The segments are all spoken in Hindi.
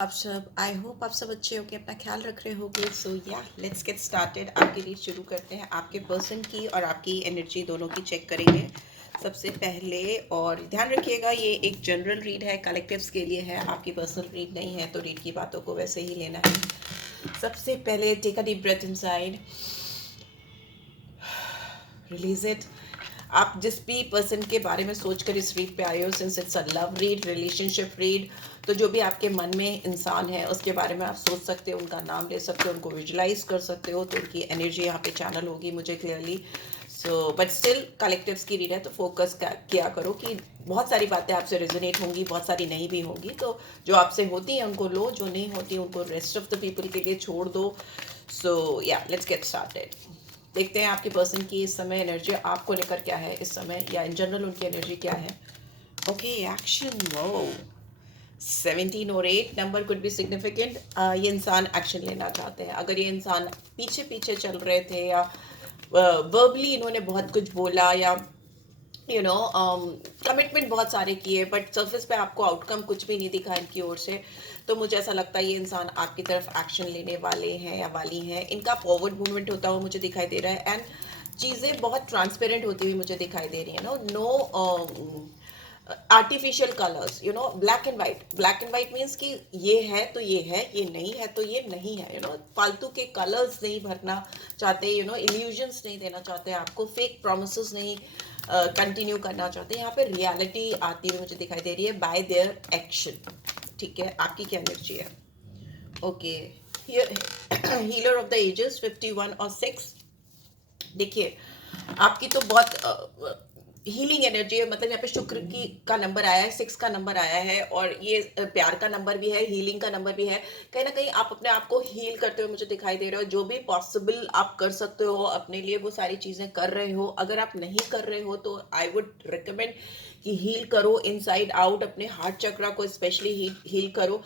आप सब आई होप आप सब अच्छे होंगे, अपना ख्याल रख रहे होंगे। सो या लेट्स गेट स्टार्टेड। आपकी रीड शुरू करते हैं। आपके पर्सन की और आपकी एनर्जी दोनों की चेक करेंगे सबसे पहले। और ध्यान रखिएगा ये एक जनरल रीड है, कलेक्टिव्स के लिए है, आपकी पर्सनल रीड नहीं है, तो रीड की बातों को वैसे ही लेना है। सबसे पहले take a deep breath inside, release it. आप जिस भी पर्सन के बारे में सोचकर इस रीड पे आए हो, since it's a love read, relationship read, तो जो भी आपके मन में इंसान है उसके बारे में आप सोच सकते हो, उनका नाम ले सकते हो, उनको विजुलाइज कर सकते हो, तो उनकी एनर्जी यहाँ पे चैनल होगी मुझे clearly. So but still collectives की रीड है, तो फोकस किया करो कि बहुत सारी बातें आपसे रेजोनेट होंगी, बहुत सारी नहीं भी होंगी, तो जो आपसे होती हैं उनको लो, जो नहीं होती उनको रेस्ट ऑफ द पीपल के लिए छोड़ दो। सो या लेट्स गेट स्टार्टेड। देखते हैं आपके पर्सन की इस समय एनर्जी आपको लेकर क्या है इस समय, या इन जनरल उनकी एनर्जी क्या है। Okay, action. वो 17 और 8 नंबर कुड बी सिग्निफिकेंट। ये इंसान एक्शन लेना चाहते हैं। अगर ये इंसान पीछे पीछे चल रहे थे या वर्बली इन्होंने बहुत कुछ बोला या कमिटमेंट बहुत सारे किए, बट सरफेस पे आपको आउटकम कुछ भी नहीं दिखा इनकी ओर से, तो मुझे ऐसा लगता है ये इंसान आपकी तरफ एक्शन लेने वाले हैं या वाली हैं। इनका फॉरवर्ड मूवमेंट होता हुआ मुझे दिखाई दे रहा है, एंड चीज़ें बहुत ट्रांसपेरेंट होती हुई मुझे दिखाई दे रही है। No artificial colours, black and white. Black and white means कि ये है तो ये है, ये नहीं है तो ये नहीं है। फालतू के कलर्स नहीं भरना चाहते, इल्यूजन्स नहीं देना चाहते, आपको फेक प्रोमिसेस नहीं कंटिन्यू करना चाहते। यहाँ पे रियलिटी आती हुई मुझे दिखाई दे रही है बाय देयर एक्शन। ठीक है, आपकी क्या एनर्जी है? Okay, healer of the ages 51 और 6। देखिए, आपकी तो बहुत हीलिंग एनर्जी है, मतलब यहाँ पे शुक्र की का नंबर आया है, 6 का नंबर आया है, और ये प्यार का नंबर भी है, हीलिंग का नंबर भी है। कहीं ना कहीं आप अपने आप को हील करते हुए मुझे दिखाई दे रहे हो। जो भी पॉसिबल आप कर सकते हो अपने लिए, वो सारी चीज़ें कर रहे हो। अगर आप नहीं कर रहे हो तो आई वुड रिकमेंड कि हील करो इनसाइड आउट, अपने हार्ट चक्रा को स्पेशली हील करो।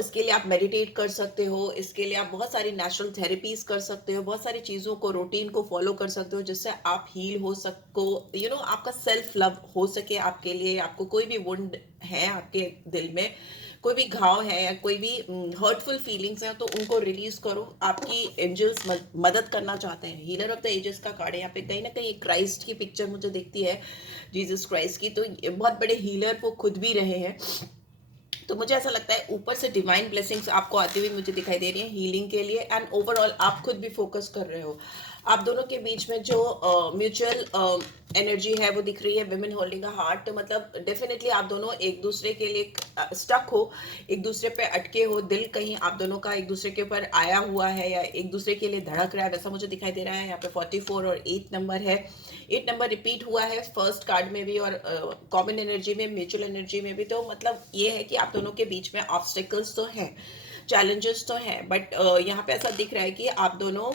इसके लिए आप मेडिटेट कर सकते हो, इसके लिए आप बहुत सारी नेचुरल थेरेपीज कर सकते हो, बहुत सारी चीज़ों को, रूटीन को फॉलो कर सकते हो, जिससे आप हील हो सको। आपका सेल्फ लव हो सके आपके लिए। आपको कोई भी वुंड है आपके दिल में, कोई भी घाव है या कोई भी हर्टफुल फीलिंग्स हैं, तो उनको रिलीज करो। आपकी एंजल्स मदद करना चाहते हैं। हीलर ऑफ द एजेस का कार्ड है यहाँ पे, कहीं ना कहीं क्राइस्ट की पिक्चर मुझे दिखती है, जीसस क्राइस्ट की। तो बहुत बड़े हीलर वो खुद भी रहे हैं, तो मुझे ऐसा लगता है ऊपर से डिवाइन ब्लेसिंग्स आपको आती हुई मुझे दिखाई दे रही है हीलिंग के लिए। एंड ओवरऑल आप खुद भी फोकस कर रहे हो। आप दोनों के बीच में जो म्यूचुअल एनर्जी है वो दिख रही है, विमेन होल्डिंग अ हार्ट। तो मतलब डेफिनेटली आप दोनों एक दूसरे के लिए स्टक हो, एक दूसरे पे अटके हो, दिल कहीं आप दोनों का एक दूसरे के ऊपर आया हुआ है या एक दूसरे के लिए धड़क रहा है, वैसा मुझे दिखाई दे रहा है। यहाँ पे 44 और 8 नंबर है। 8 नंबर रिपीट हुआ है फर्स्ट कार्ड में भी और कॉमन एनर्जी में, म्यूचुअल एनर्जी में भी। तो मतलब ये है कि आप दोनों के बीच में ऑब्स्टेकल्स तो हैं, चैलेंजेस तो हैं, बट यहाँ पे ऐसा दिख रहा है कि आप दोनों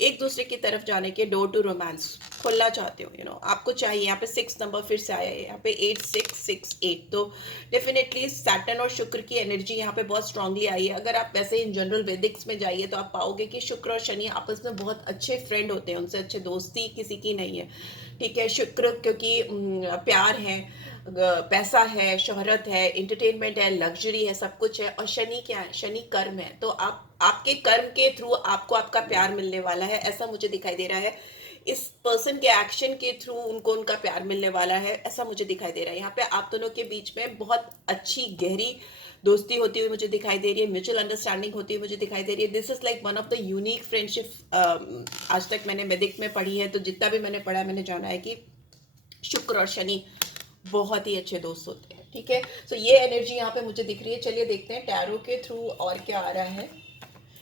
एक दूसरे की तरफ जाने के, डोर टू रोमांस खोलना चाहते हो। आपको चाहिए। यहाँ पे 6 नंबर फिर से आया है, यहाँ पे 8668। तो डेफिनेटली सैटर्न और शुक्र की एनर्जी यहाँ पे बहुत स्ट्रांगली आई है। अगर आप वैसे इन जनरल वेदिक्स में जाइए तो आप पाओगे कि शुक्र और शनि आपस में बहुत अच्छे फ्रेंड होते हैं, उनसे अच्छे दोस्ती किसी की नहीं है। ठीक है, शुक्र क्योंकि प्यार है, पैसा है, शोहरत है, इंटरटेनमेंट है, लग्जरी है, सब कुछ है। और शनि क्या है? शनि कर्म है। तो आप आपके कर्म के थ्रू आपको आपका प्यार मिलने वाला है, ऐसा मुझे दिखाई दे रहा है। इस पर्सन के एक्शन के थ्रू उनको उनका प्यार मिलने वाला है, ऐसा मुझे दिखाई दे रहा है। यहाँ पे आप दोनों के बीच में बहुत अच्छी गहरी दोस्ती होती हुई मुझे दिखाई दे रही है, म्यूचुअल अंडरस्टैंडिंग होती हुई मुझे दिखाई दे रही है। This is like one of the unique friendship आज तक मैंने वेदिक में पढ़ी है। तो जितना भी मैंने पढ़ा, मैंने जाना है कि शुक्र और शनि बहुत ही अच्छे दोस्त होते हैं। ठीक है, तो ये एनर्जी यहाँ पे मुझे दिख रही है। चलिए देखते हैं टैरो के थ्रू और क्या आ रहा है।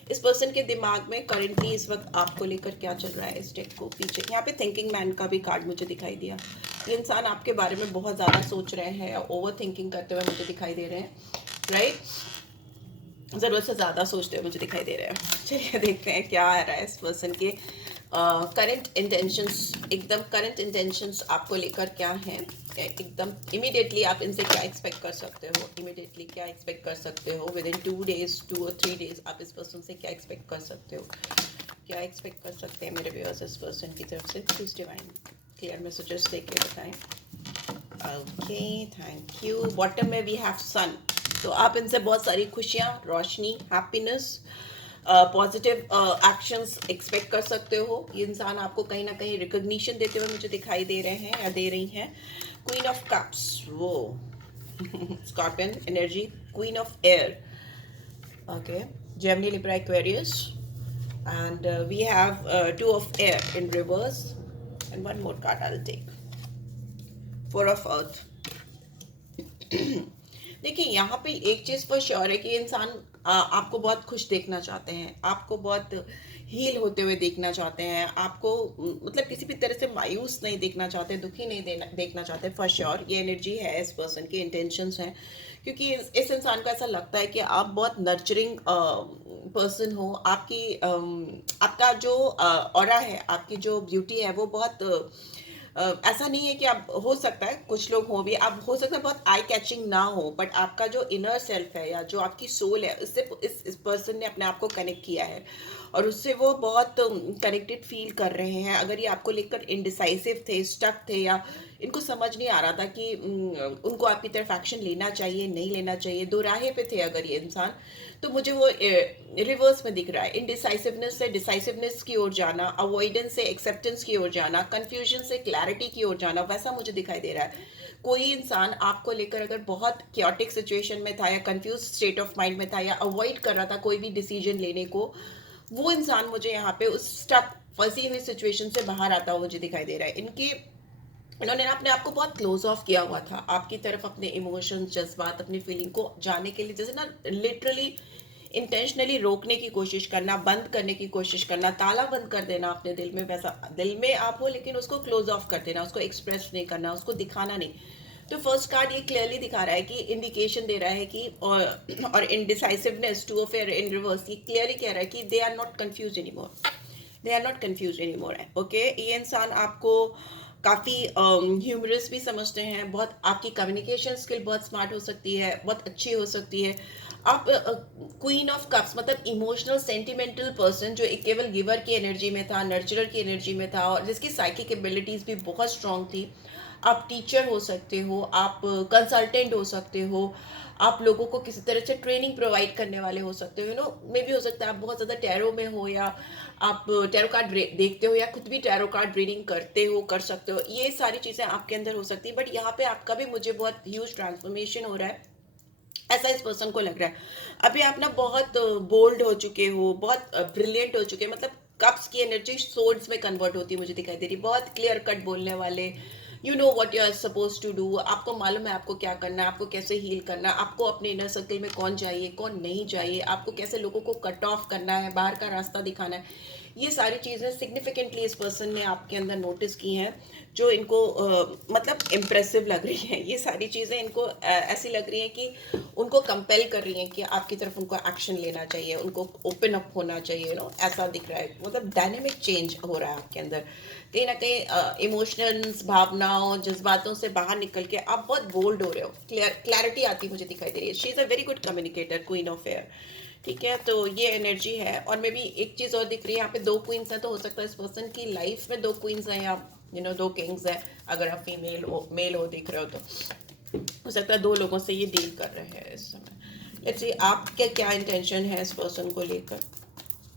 इस पर्सन के दिमाग में करंटली इस वक्त आपको लेकर क्या चल रहा है, इस डेक को पीछे। यहाँ पे थिंकिंग मैन का भी कार्ड मुझे दिखाई दिया। ये इंसान आपके बारे में बहुत ज़्यादा सोच रहे हैं, ओवर थिंकिंग करते हुए मुझे दिखाई दे रहे हैं, राइट। ज़रूरत से ज़्यादा सोचते हुए मुझे दिखाई दे रहे हैं। चलिए देखते हैं क्या आ रहा है इस पर्सन के करंट इंटेंशंस। एकदम करंट इंटेंशंस आपको लेकर क्या हैं, एकदम इमीडिएटली आप इनसे क्या एक्सपेक्ट कर सकते हो, इमीडिएटली क्या एक्सपेक्ट कर सकते हो, विद इन 2 डेज, 2 और 3 डेज आप इस पर्सन से क्या एक्सपेक्ट कर सकते हो, क्या एक्सपेक्ट कर सकते हैं मेरे व्यूअर्स इस पर्सन की तरफ से। प्लीज डिवाइन क्लियर मैसेजेस देके बताएं। Okay, thank you. बॉटम में वी हैव सन। तो आप इनसे बहुत सारी खुशियाँ, रोशनी, हैप्पीनेस, पॉजिटिव एक्शंस एक्सपेक्ट कर सकते हो। ये इंसान आपको कहीं ना कहीं रिकॉग्निशन देते हुए मुझे दिखाई दे रहे हैं या दे रही हैं। क्वीन ऑफ कप्स, वो scorpion energy, queen of air, okay, Gemini, Libra, Aquarius, and we have two of air in reverse, and one more card I'll take, four of earth. देखिए यहाँ पे एक चीज फॉर श्योर है कि इंसान आपको बहुत खुश देखना चाहते हैं, आपको बहुत हील होते हुए देखना चाहते हैं, आपको मतलब किसी भी तरह से मायूस नहीं देखना चाहते, दुखी नहीं देखना चाहते। फॉर श्योर ये एनर्जी है, इस पर्सन की इंटेंशंस हैं, क्योंकि इस इंसान को ऐसा लगता है कि आप बहुत नर्चरिंग पर्सन हो। आपका जो ऑरा है, आपकी जो ब्यूटी है, वो बहुत ऐसा नहीं है कि आप, हो सकता है कुछ लोग हो भी, आप हो सकता है बहुत आई कैचिंग ना हो, बट आपका जो इनर सेल्फ है या जो आपकी सोल है, उससे इस पर्सन ने अपने आप को कनेक्ट किया है और उससे वो बहुत कनेक्टेड फील कर रहे हैं। अगर ये आपको लेकर इनडिसाइसिव थे, स्टक थे, या इनको समझ नहीं आ रहा था कि उनको आपकी तरफ एक्शन लेना चाहिए, नहीं लेना चाहिए, दो राहे पे थे अगर ये इंसान, तो मुझे वो रिवर्स में दिख रहा है। इनडिसाइसिवनेस से डिसाइसिवनेस की ओर जाना, अवॉइडेंस से एक्सेप्टेंस की ओर जाना, कंफ्यूजन से क्लैरिटी की ओर जाना, वैसा मुझे दिखाई दे रहा है। कोई इंसान आपको लेकर अगर बहुत क्योटिक सिचुएशन में था या कंफ्यूज स्टेट ऑफ माइंड में था या अवॉइड कर रहा था कोई भी डिसीजन लेने को, वो इंसान मुझे यहाँ पे उस स्टक फंसी हुई सिचुएशन से बाहर आता हुआ मुझे दिखाई दे रहा है। इन्होंने अपने आप को बहुत क्लोज ऑफ किया हुआ था आपकी तरफ, अपने इमोशंस, जज्बात, अपनी फीलिंग को जाने के लिए, जैसे ना लिटरली इंटेंशनली रोकने की कोशिश करना, बंद करने की कोशिश करना, ताला बंद कर देना अपने दिल में। वैसा दिल में आप हो लेकिन उसको क्लोज ऑफ कर देना, उसको एक्सप्रेस नहीं करना, उसको दिखाना नहीं। तो फर्स्ट कार्ड ये क्लियरली दिखा रहा है कि इंडिकेशन दे रहा है कि और indecisiveness, two of air in reverse, ये क्लियरली कह रहा है कि they are not confuse anymore, they are not confuse anymore है। ओके, ये इंसान आपको काफ़ी ह्यूमरस भी समझते हैं, बहुत आपकी कम्युनिकेशन स्किल बहुत स्मार्ट हो सकती है, बहुत अच्छी हो सकती है। आप क्वीन ऑफ कप्स मतलब इमोशनल सेंटिमेंटल पर्सन, जो एक केवल गिवर की एनर्जी में था, नर्चरर की एनर्जी में था, और जिसकी साइकिक एबिलिटीज़ भी बहुत स्ट्रांग थी। आप टीचर हो सकते हो, आप कंसल्टेंट हो सकते हो, आप लोगों को किसी तरह से ट्रेनिंग प्रोवाइड करने वाले हो सकते हो। मे भी हो सकता है आप बहुत ज़्यादा टैरो में हो, या आप टैरो कार्ड देखते हो, या खुद भी टैरो कार्ड रीडिंग करते हो, कर सकते हो। ये सारी चीज़ें आपके अंदर हो सकती है, बट यहाँ पे आपका भी मुझे बहुत ह्यूज ट्रांसफॉर्मेशन हो रहा है, ऐसा इस पर्सन को लग रहा है। अभी आप ना बहुत बोल्ड हो चुके हो, बहुत ब्रिलियंट हो चुके हैं, मतलब कप्स की एनर्जी सोर्ड्स में कन्वर्ट होती है मुझे दिखाई दे रही, बहुत क्लियर कट बोलने वाले, you know what you are suppose to do, आपको मालूम है आपको क्या करना है, आपको कैसे हील करना है, आपको अपने इनर सर्कल में कौन चाहिए, कौन नहीं चाहिए, आपको कैसे लोगों को कट ऑफ करना है, बाहर का रास्ता दिखाना है। ये सारी चीज़ें सिग्निफिकेंटली इस पर्सन ने आपके अंदर नोटिस की हैं, जो इनको मतलब इम्प्रेसिव लग रही हैं। ये सारी चीज़ें इनको ऐसी लग रही हैं कि उनको कंपेल कर रही हैं कि आपकी तरफ उनको एक्शन लेना चाहिए, उनको ओपन अप होना चाहिए, ऐसा दिख रहा है। मतलब डायनेमिक चेंज हो रहा है आपके अंदर, कहीं ना कहीं इमोशंस, भावनाओं, जज्बातों से बाहर निकल के आप बहुत बोल्ड हो रहे हो, क्लैरिटी आती मुझे दिखाई दे रही है। She is a very good communicator, queen of air, ठीक है। तो ये एनर्जी है। और मे भी एक चीज़ और दिख रही है, यहाँ पे दो क्वींस हैं, तो हो सकता है इस पर्सन की लाइफ में दो क्वींस हैं, या दो किंग्स हैं। अगर आप फीमेल हो, मेल हो दिख रहे हो, तो हो सकता है दो लोगों से ये डील कर रहे हैं इस समय। लेट्स सी आपके क्या इंटेंशन है इस पर्सन को लेकर,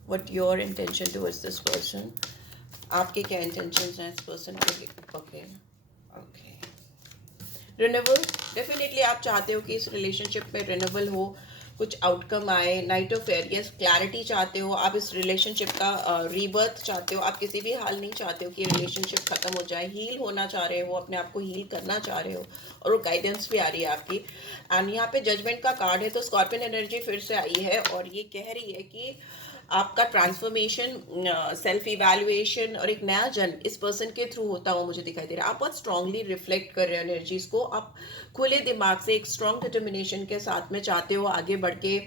what your intention towards this person, आपके क्या इंटेंशंस हैं इस पर्सन को लेकर। ओके ओके, रिन्यूअल, डेफिनेटली आप चाहते हो कि इस रिलेशनशिप में रिन्यूअल हो, कुछ आउटकम आए। Night of air, yes, clarity चाहते हो आप, इस रिलेशनशिप का रीबर्थ चाहते हो आप, किसी भी हाल नहीं चाहते हो कि रिलेशनशिप खत्म हो जाए, हील होना चाह रहे हो, अपने आप को हील करना चाह रहे हो, और वो गाइडेंस भी आ रही है आपकी। एंड यहाँ पे जजमेंट का कार्ड है, तो स्कॉर्पियन एनर्जी फिर से आई है, और ये कह रही है कि आपका ट्रांसफॉर्मेशन, सेल्फ इवैल्यूएशन और एक नया जन्म इस पर्सन के थ्रू होता हुआ मुझे दिखाई दे रहा है। आप बहुत स्ट्रांगली रिफ्लेक्ट कर रहे हो एनर्जीज को, आप खुले दिमाग से एक स्ट्रांग डिटर्मिनेशन के साथ में चाहते हो आगे बढ़ के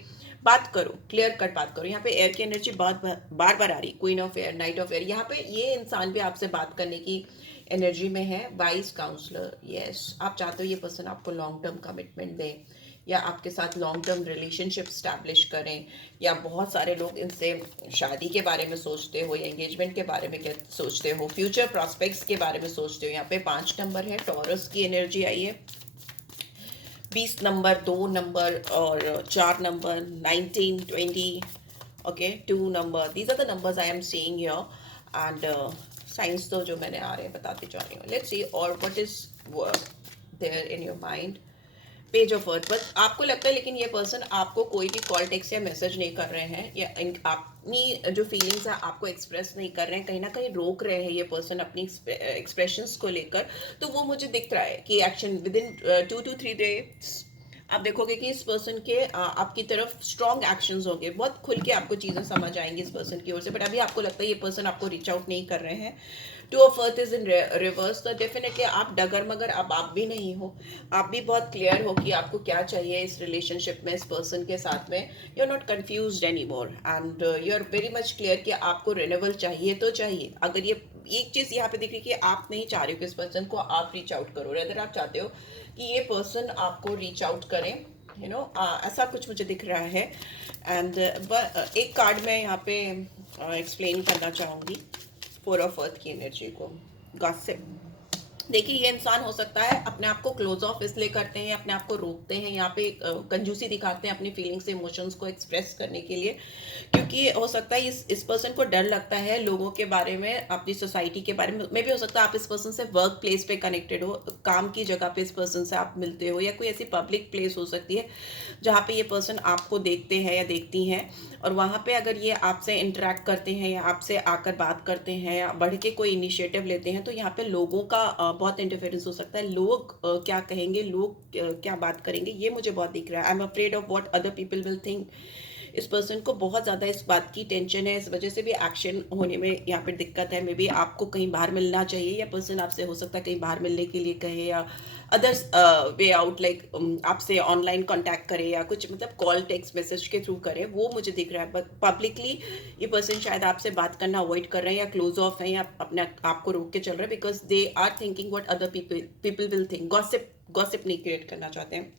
बात करो, क्लियर कट बात करो। यहाँ पे एयर की एनर्जी बार बार आ रही, queen of air, night of air. यहाँ पे ये इंसान भी आपसे बात करने की एनर्जी में है, वाइस काउंसलर, यस। आप चाहते हो ये पर्सन आपको लॉन्ग टर्म कमिटमेंट दे, या आपके साथ लॉन्ग टर्म रिलेशनशिप स्टैब्लिश करें, या बहुत सारे लोग इनसे शादी के बारे में सोचते हो, या एंगेजमेंट के बारे में क्या सोचते हो, फ्यूचर प्रॉस्पेक्ट्स के बारे में सोचते हो। यहाँ पे 5 नंबर है, टॉरस की एनर्जी आई है, 20 नंबर, 2 नंबर और 4 number, 19, 20, okay, 2 number, these are the numbers I am seeing here and signs तो जो मैंने आ रहे हैं बताती जा रही हूँ। लेट्स सी और what is there in your mind. Page of earth, बस आपको लगता है लेकिन ये पर्सन आपको कोई भी कॉल टेक्स्ट या मैसेज नहीं कर रहे हैं, या अपनी जो फीलिंग्स है आपको एक्सप्रेस नहीं कर रहे हैं, कहीं ना कहीं रोक रहे हैं ये पर्सन अपनी एक्सप्रेशंस को लेकर। तो वो मुझे दिख रहा है कि action with in 2 to 3 days आप देखोगे कि इस पर्सन के आपकी तरफ स्ट्रॉन्ग एक्शंस होंगे, बहुत खुल के आपको चीज़ें समझ आएंगी इस पर्सन की ओर से। बट अभी आपको लगता है ये पर्सन आपको रीच आउट नहीं कर रहे हैं। Two of earth is in reverse, तो डेफिनेटली आप डगर मगर अब आप भी नहीं हो, आप भी बहुत क्लियर हो कि आपको क्या चाहिए इस रिलेशनशिप में, इस पर्सन के साथ में। You are not confuse any more and you are very much clear कि आपको रिन्यूअल चाहिए तो चाहिए। अगर ये एक चीज़ यहाँ पे दिख रही है कि आप नहीं चाह रहे हो कि इस पर्सन को आप रीच आउट करो, रेदर आप चाहते हो कि ये पर्सन आपको रीच आउट करें, यू नो, ऐसा कुछ मुझे दिख रहा है। एंड एक कार्ड मैं यहाँ पे एक्सप्लेन करना चाहूँगी 4 ऑफ अर्थ की एनर्जी को। गॉसिप, देखिए ये इंसान हो सकता है अपने आप को क्लोज ऑफ इसलिए करते हैं, अपने आप को रोकते हैं, यहाँ पे कंजूसी दिखाते हैं अपनी फीलिंग्स इमोशंस को एक्सप्रेस करने के लिए, क्योंकि हो सकता है इस पर्सन को डर लगता है लोगों के बारे में, अपनी सोसाइटी के बारे में भी हो सकता है आप इस पर्सन से वर्क प्लेस पे कनेक्टेड हो, काम की जगह पे इस पर्सन से आप मिलते हो, या कोई ऐसी पब्लिक प्लेस हो सकती है जहाँ पे ये पर्सन आपको देखते हैं या देखती हैं, और वहाँ पे अगर ये आपसे इंटरेक्ट करते हैं या आपसे आकर बात करते हैं या बढ़ के कोई इनिशिएटिव लेते हैं, तो यहाँ पे लोगों का बहुत इंटरफेरेंस हो सकता है। लोग क्या कहेंगे, लोग क्या बात करेंगे, ये मुझे बहुत दिख रहा है। I am afraid of what other people will think. इस पर्सन को बहुत ज़्यादा इस बात की टेंशन है, इस वजह से भी एक्शन होने में यहाँ पे दिक्कत है। मे बी आपको कहीं बाहर मिलना चाहिए, या पर्सन आपसे हो सकता है कहीं बाहर मिलने के लिए कहे, या अदर्स वे आउट लाइक आपसे ऑनलाइन कांटेक्ट करे, या कुछ मतलब कॉल टेक्स्ट मैसेज के थ्रू करे, वो मुझे दिख रहा है। बट पब्लिकली ये पर्सन शायद आपसे बात करना अवॉइड कर रहे हैं, या क्लोज ऑफ है, या अपने आप को रोक के चल रहे हैं, because they are thinking what other people will think. Gossip नहीं क्रिएट करना चाहते हैं।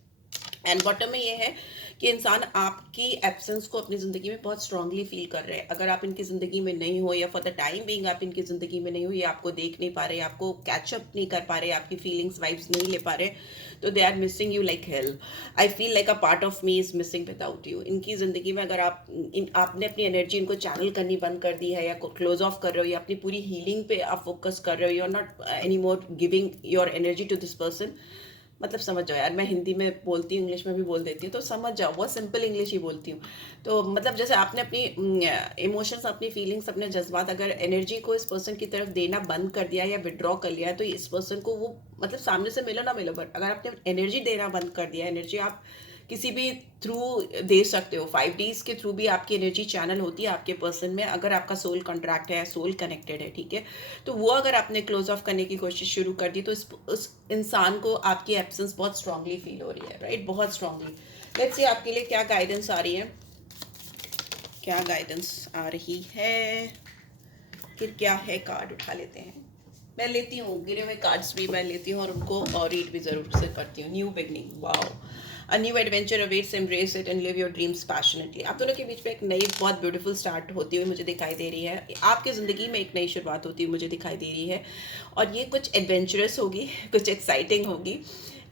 एंड बॉटम में ये है कि इंसान आपकी एब्सेंस को अपनी ज़िंदगी में बहुत स्ट्रांगली फील कर रहे हैं। अगर आप इनकी ज़िंदगी में नहीं हो, या फॉर द टाइम बीइंग आप इनकी ज़िंदगी में नहीं हो, या आपको देख नहीं पा रहे, आपको कैचअप नहीं कर पा रहे, आपकी फीलिंग्स वाइब्स नहीं ले पा रहे, तो they are missing you like hell. I feel like a part of me is missing without you. इनकी ज़िंदगी में अगर आपने अपनी एनर्जी इनको चैनल करनी बंद कर दी है, या क्लोज ऑफ कर रहे हो, या अपनी पूरी हीलिंग पे आप फोकस कर रहे हो, you are not any more giving your energy to this person. मतलब समझ जाओ यार, मैं हिंदी में बोलती हूँ, इंग्लिश में भी बोल देती हूँ, तो समझ जाओ, बहुत सिंपल इंग्लिश ही बोलती हूँ। तो मतलब जैसे आपने अपनी इमोशंस, अपनी फीलिंग्स, अपने जज्बात, अगर एनर्जी को इस पर्सन की तरफ देना बंद कर दिया या विड्रॉ कर लिया, तो इस पर्सन को वो मतलब सामने से मिलो ना मिलो, बट अगर आपने एनर्जी देना बंद कर दिया, एनर्जी आप किसी भी थ्रू दे सकते हो, 5Ds के थ्रू भी आपकी एनर्जी चैनल होती है आपके पर्सन में, अगर आपका सोल कॉन्ट्रैक्ट है, सोल कनेक्टेड है, ठीक है। तो वो अगर आपने क्लोज ऑफ करने की कोशिश शुरू कर दी, तो उस इंसान को आपकी एब्सेंस बहुत स्ट्रांगली फील हो रही है, राइट, बहुत स्ट्रांगली। लेट्स सी आपके लिए क्या गाइडेंस आ रही है, क्या गाइडेंस आ रही है, फिर क्या है। कार्ड उठा लेते हैं, मैं लेती हूँ गिरे हुए कार्ड्स भी मैं लेती हूँ, और उनको और रीड भी ज़रूर से करती हूँ। New beginning, wow, a new adventure awaits, embrace it and live your dreams passionately. आप दोनों के बीच में एक नई बहुत ब्यूटीफुल स्टार्ट होती हुई मुझे दिखाई दे रही है, आपकी ज़िंदगी में एक नई शुरुआत होती हुई मुझे दिखाई दे रही है, और ये कुछ एडवेंचरस होगी, कुछ एक्साइटिंग होगी।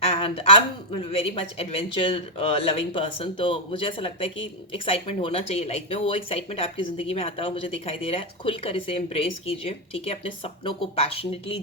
And I am very much adventure loving person, तो मुझे ऐसा लगता है कि एक्साइटमेंट होना चाहिए लाइफ में। वो एक्साइटमेंट आपकी ज़िंदगी में आता हुआ मुझे दिखाई दे रहा है। खुलकर इसे एम्ब्रेस कीजिए, ठीक है, अपने सपनों को पैशनेटली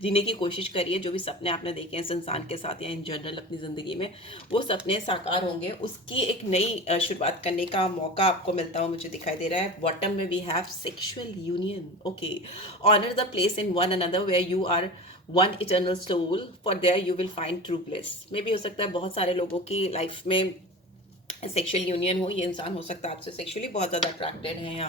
जीने की कोशिश करिए। जो भी सपने आपने देखे हैं इस इंसान के साथ या इन जनरल अपनी ज़िंदगी में, वो सपने साकार होंगे, उसकी एक नई शुरुआत करने का मौका आपको मिलता हुआ मुझे दिखाई दे रहा है। बॉटम में we have sexual union, okay, honour the place in one another where you are one eternal soul, for there you will find true place. मे भी हो सकता है बहुत सारे लोगों की लाइफ में सेक्सुअल यूनियन हो, ये इंसान हो सकता है आपसे सेक्सुअली बहुत ज़्यादा अट्रैक्टेड है, या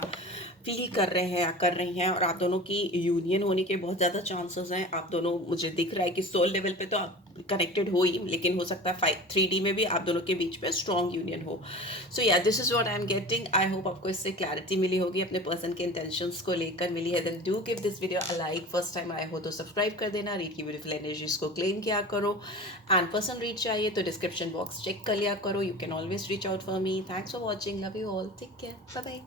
फील कर रहे हैं, या कर रही हैं, और आप दोनों की यूनियन होने के बहुत ज़्यादा चांसेस हैं। आप दोनों, मुझे दिख रहा है कि सोल लेवल पे तो आप कनेक्टेड हो ही, लेकिन हो सकता है 3D में भी आप दोनों के बीच में स्ट्रॉन्ग यूनियन हो। सो या this is what I am getting. I hope आपको इससे क्लैरिटी मिली होगी, अपने पर्सन के इंटेंशंस को लेकर मिली है। Then do give this video a like, first time आए हो तो सब्सक्राइब कर देना, रीड की ब्यूटीफुल एनर्जीज को क्लेम किया करो, एंड पर्सन रीड चाहिए तो डिस्क्रिप्शन बॉक्स चेक कर लिया करो। You can always reach out for me. Thanks for watching, love you all, take care, bye bye.